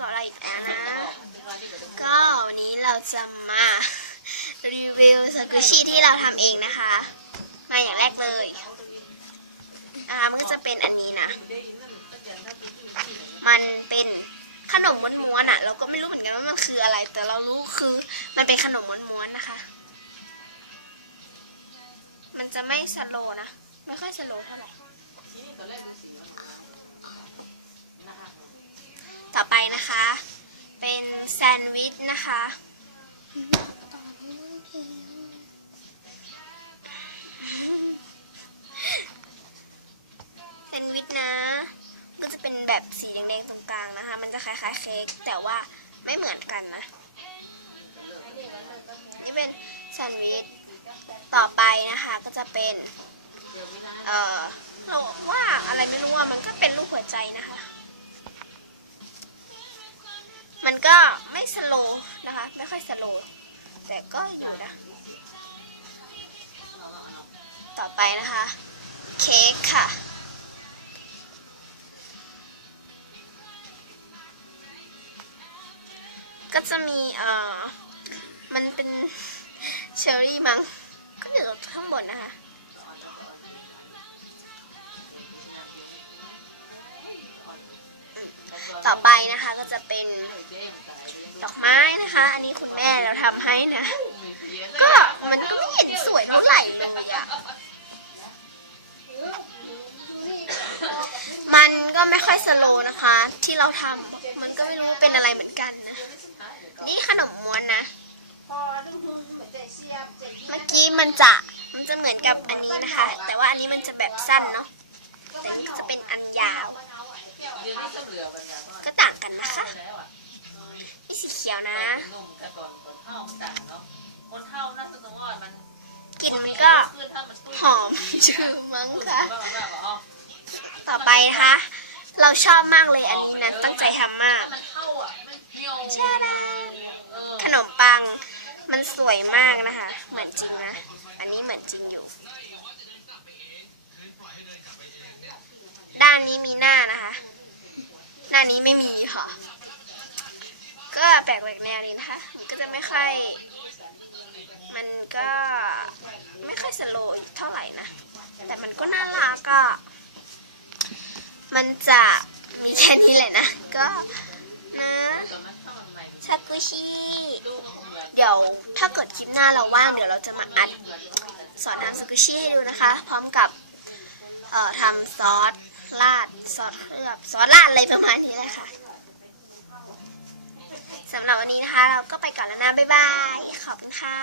กับอะไรอีกแล้วนะ ก็วันนี้เราจะมารีวิวสกุชี่ที่เราทำเองนะคะ มาอย่างแรกเลยนะคะมันก็จะเป็นอันนี้นะ มันเป็นขนมม้วนๆอะ เราก็ไม่รู้เหมือนกันว่ามันคืออะไร แต่เรารู้คือมันเป็นขนมม้วนๆนะคะ มันจะไม่สโลนะ ไม่ค่อยสโลเท่าไหร่ ต่อไป นะคะ เป็นแซนด์วิชนะคะแซนด์วิชนะ ก็จะเป็นแบบสีแดงๆตรงกลางนะคะ มันจะคล้ายๆเค้กแต่ว่าไม่เหมือนกันนะ นี่เป็นแซนด์วิช ต่อไปนะคะก็จะเป็น เอ่อเราว่าอะไรไม่รู้อะมันก็เป็นรูปหัวใจนะคะ ก็ไม่สโลว์นะคะ ไม่ค่อยสโลว์แต่ก็อยู่นะ ต่อไปนะคะ เค้กค่ะก็จะมีเอ่อมันเป็นเชอร์รี่มั้ง ก็อยู่ตรงข้างบนนะคะ ต่อไปนะคะก็จะ เป็นดอกไม้นะคะ อันนี้คุณแม่เราทำให้นะ ก็มันก็ไม่เห็นสวยเท่าไหร่เลยอะมันก็ไม่ค่อยสโลนะคะ ที่เราทำมันก็ไม่รู้เป็นอะไรเหมือนกันนะ นี่ขนมม้วนนะ เมื่อกี้มันจะมันจะเหมือนกับอันนี้นะคะ แต่ว่าอันนี้มันจะแบบสั้นเนาะแต่นนี้จะเป็นอันยาว ก็ต่างกันนะคะนี่สีเขียวนะกลิ่นมันก็หอมชื่อมั้งค่ะต่อไปนะคะเราชอบมากเลยอันนี้นะตั้งใจทำมากชาดาขนมปังมันสวยมากนะคะ เหมือนจริงนะ อันนี้เหมือนจริงอยู่ ด้านนี้มีหน้านะคะานี้ไม่มีค่ะ ก็แปลกแหวกแนวดีนะคะ มันก็จะไม่ค่อย มันก็ไม่ค่อยสโลว์เท่าไหร่นะ แต่มันก็น่ารักอะมันจะมีแค่นี้แหละนะ ก็นะชากุชิเดี๋ยวถ้าเกิดคลิปหน้าเราว่างเดี๋ยวเราจะมาอัดสอนทำสกุชิให้ดูนะคะ พร้อมกับเอ่อทำซอส ลาดซอสเคลือบซอสลาดอะไรประมาณนี้แหละค่ะสำหรับวันนี้นะคะ เราก็ไปก่อนแล้วนะ บ๊ายบาย ขอบคุณค่ะ